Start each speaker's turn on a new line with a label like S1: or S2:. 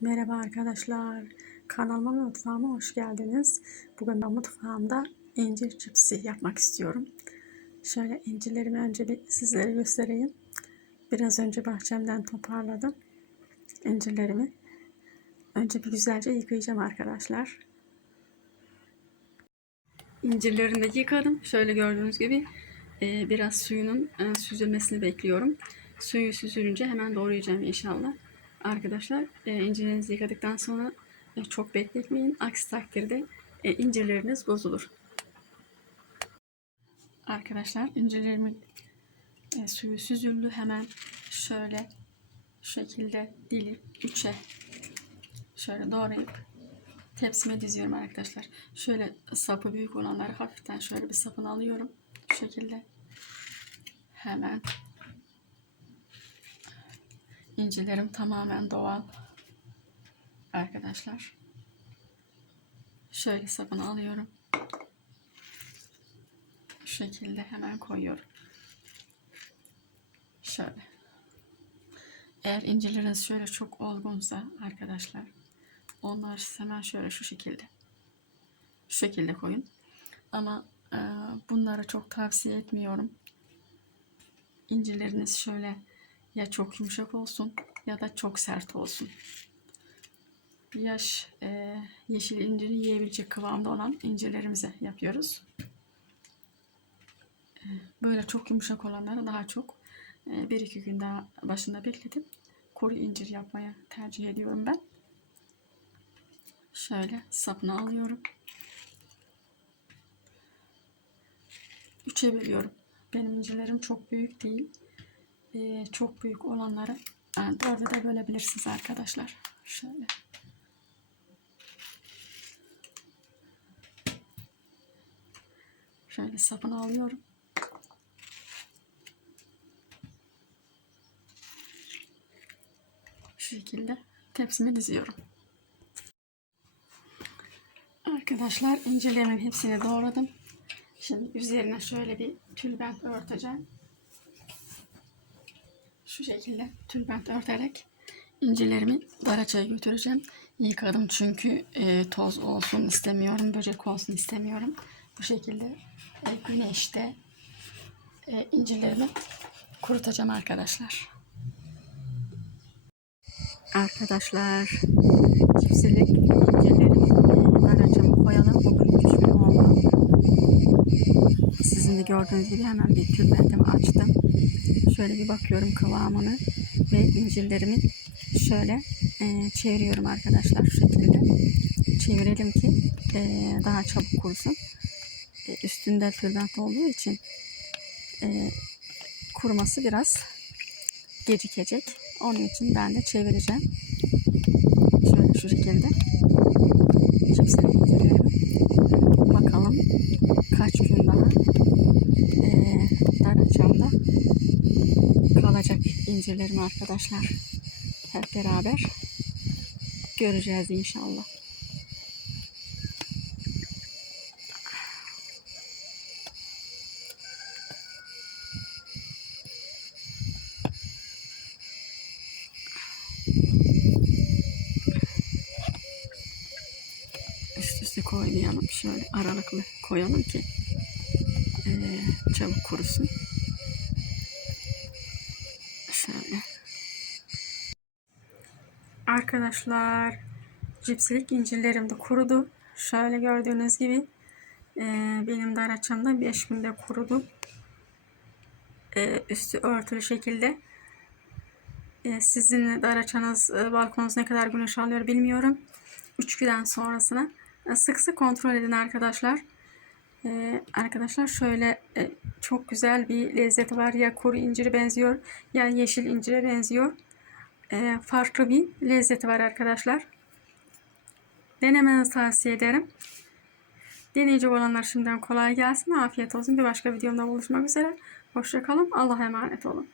S1: Merhaba arkadaşlar. Kanalıma mutfağıma hoş geldiniz. Bugün ben mutfağımda incir cipsi yapmak istiyorum. Şöyle incirlerimi önce bir sizlere göstereyim. Biraz önce bahçemden toparladım incirlerimi. Önce bir güzelce yıkayacağım arkadaşlar. İncirlerimi de yıkadım. Şöyle gördüğünüz gibi e, biraz suyunun e, süzülmesini bekliyorum. Suyu süzülünce hemen doğrayacağım inşallah. Arkadaşlar e, incirlerinizi yıkadıktan sonra e, çok bekletmeyin. Aksi takdirde e, incirleriniz bozulur. Arkadaşlar incirlerimin e, suyu süzüldü. Hemen şöyle şekilde dilip üçe şöyle doğrayıp tepsime diziyorum arkadaşlar. Şöyle sapı büyük olanları hafiften şöyle bir sapını alıyorum. Şu şekilde hemen İncilerim tamamen doğal. Arkadaşlar. Şöyle sapını alıyorum. Şu şekilde hemen koyuyorum. Şöyle. Eğer incileriniz şöyle çok olgunsa arkadaşlar onlar hemen şöyle şu şekilde şu şekilde koyun. Ama e, bunları çok tavsiye etmiyorum. İncileriniz şöyle ya çok yumuşak olsun ya da çok sert olsun. Yaş e, yeşil inciri yiyebilecek kıvamda olan incirlerimize yapıyoruz. E, böyle çok yumuşak olanları daha çok e, bir iki gün daha başında bekletip kuru incir yapmaya tercih ediyorum ben. Şöyle sapını alıyorum. Üçe bölüyorum. Benim incirlerim çok büyük değil e, çok büyük olanları yani dörde de bölebilirsiniz arkadaşlar. Şöyle. Şöyle sapını alıyorum. Şu şekilde tepsime diziyorum. Arkadaşlar incirlerimin hepsini doğradım. Şimdi üzerine şöyle bir tülbent örteceğim şu şekilde tülbent örterek incilerimi daraçaya götüreceğim. Yıkadım çünkü e, toz olsun istemiyorum, böcek olsun istemiyorum. Bu şekilde e, güneşte e, incilerimi kurutacağım arkadaşlar. Arkadaşlar cipsilik incirlerimi daracama koyalım. Bugün üç gün oldu. Sizin de gördüğünüz gibi hemen bir tülbentimi açtım. Şöyle bir bakıyorum kıvamını ve incirlerimi şöyle e, çeviriyorum arkadaşlar şu şekilde. Çevirelim ki e, daha çabuk kurusun. E, üstünde tülbent olduğu için e, kuruması biraz gecikecek. Onun için ben de çevireceğim. Şöyle şu şekilde. Cipsleri incirlerimi. Bakalım kaç gün daha e, daracağımda kalacak incirlerim arkadaşlar. Hep beraber göreceğiz inşallah. Üst üste koymayalım. Şöyle aralıklı koyalım ki e, çabuk kurusun. Şöyle. Arkadaşlar cipsilik incirlerim de kurudu. Şöyle gördüğünüz gibi e, benim daraçamda 5 günde kurudu. E, üstü örtülü şekilde. E, sizin daraçanız, e, balkonunuz ne kadar güneş alıyor bilmiyorum. 3 günden sonrasına e, sık sık kontrol edin arkadaşlar. Ee, arkadaşlar şöyle e, çok güzel bir lezzeti var. Ya kuru inciri benziyor ya yeşil incire benziyor. Ee, farklı bir lezzeti var arkadaşlar. Denemenizi tavsiye ederim. Deneyecek olanlar şimdiden kolay gelsin. Afiyet olsun. Bir başka videomda buluşmak üzere. Hoşçakalın. Allah'a emanet olun.